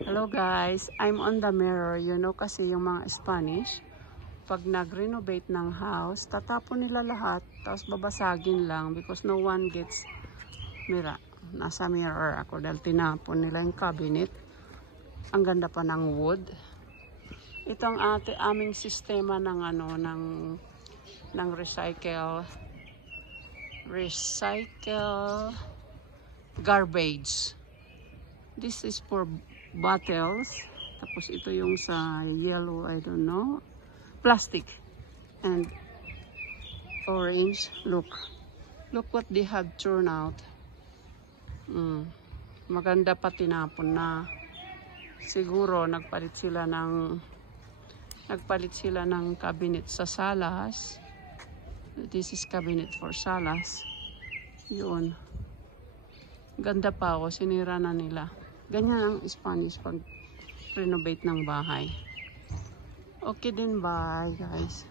Hello guys, I'm on the mirror. You know kasi yung mga Spanish, pag nag-renovate ng house, tatapon nila lahat, tapos babasagin lang because no one gets mira. Nasa mirror ako dahil tinapon nila yung cabinet. Ang ganda pa ng wood. Ito ang aming sistema ng ng recycle garbage. This is for bottles. Tapos ito yung sa yellow, I don't know. Plastic. And orange. Look what they have turned out. Maganda pa tinapon na. Siguro nagpalit sila ng cabinet sa salas. This is cabinet for salas. Yun. Ganda pa ako. Sinira na nila. Ganyan ang Spanish pag renovate ng bahay. Okay din, bye guys.